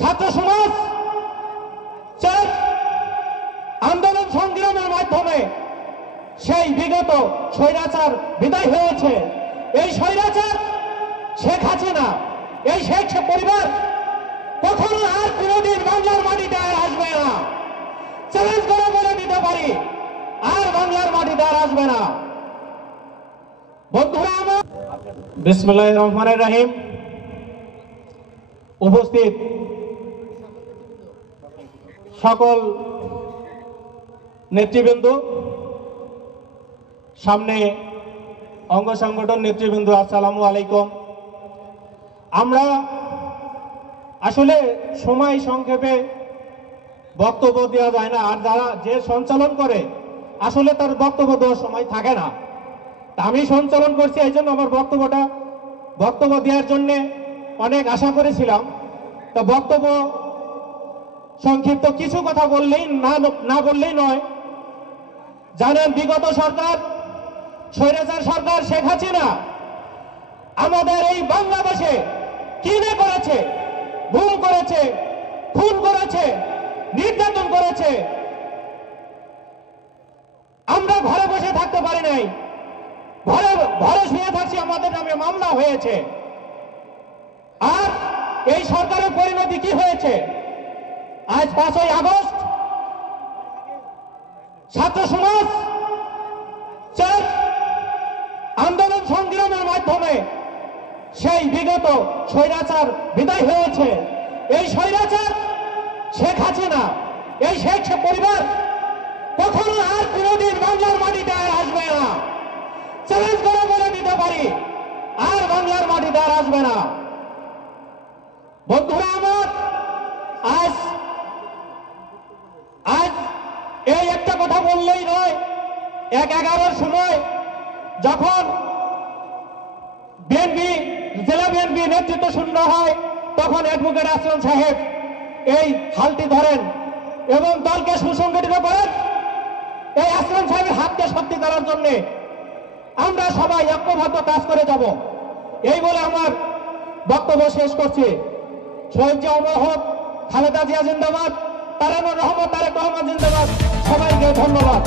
ছাত্র সমাজ আন্দোলন সংগ্রামের মাধ্যমে সেই বিগত স্বৈরাচার বিদায় হয়েছে। এই স্বৈরাচার শেখ হাসিনা, এই শেখ পরিবার কখনো আর কোনোদিন বাংলার মাটিতে আর আসবে না। চ্যালেঞ্জ করে বলে দিতে পারি, আর বাংলার মাটিতে আর আসবে না। বন্ধুরা আমার, বিসমিল্লাহির রহমানির রহিম। উপস্থিত সকল নেতৃবৃন্দ, সামনে অঙ্গ সংগঠন নেতৃবৃন্দ, আসসালামু আলাইকুম। আমরা আসলে সময় সংক্ষেপে বক্তব্য দেওয়া যায় না, আর যারা যে সঞ্চালন করে আসলে তার বক্তব্য দেওয়ার সময় থাকে না। তা আমি সঞ্চালন করছি, এই জন্য আমার বক্তব্য দেওয়ার জন্যে অনেক আশা করেছিলাম। তা বক্তব্য সংক্ষিপ্ত কিছু কথা বললেই না বললেই নয়। জানেন, বিগত সরকার, স্বৈরাচার সরকার শেখ হাসিনা আমাদের এই বাংলাদেশে কি না করেছে, গুম করেছে, খুন করেছে, নির্যাতন করেছে। আমরা ঘরে বসে থাকতে পারি নাই, ঘরে শুয়ে থাকছি, আমাদের নামে মামলা হয়েছে। আর এই সরকারের পরিণতি কি হয়েছে? আজ 5ই আগস্ট ছাত্র সমাজ আন্দোলন সংগ্রামের মাধ্যমে সেই বিগত স্বৈরাচার বিদায় হয়েছে। এই স্বৈরাচার শেখ হাসিনা, এই শেখ পরিবার কখনো আর কোনোদিন বাংলার মাটিতে আর আসবে না। চ্যালেঞ্জ করে বলে দিতে পারি, আর বাংলার মাটিতে আর আসবে না। বন্ধুরা আমার, আজ এই একটা কথা বললেই নয়। 11টার সময় যখন জেলা বিএনপি নেতৃত্ব শূন্য হয়, তখন অ্যাডভোকেট আসলাম সাহেব এই হালটি ধরেন এবং দলকে সুসংগঠিত করেন। এই আসলাম সাহেবের হাতকে শক্তি করার জন্য আমরা সবাই ঐক্যবদ্ধ কাজ করে যাব, এই বলে আমার বক্তব্য শেষ করছি। শহীদ জিয়া অমর হোক, খালেদা জিয়া জিন্দাবাদ, তারেক রহমান জিন্দাবাদ। সবাইকে ধন্যবাদ।